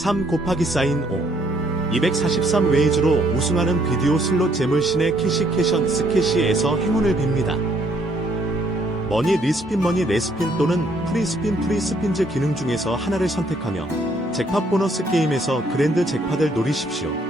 3 곱하기 사인 5 243 웨이즈로 우승하는 비디오 슬롯 재물신의 캐시캐션 스캐시에서 행운을 빕니다. 머니 리스핀 머니 레스핀 또는 프리스핀 프리스핀즈 기능 중에서 하나를 선택하며 잭팟 보너스 게임에서 그랜드 잭팟을 노리십시오.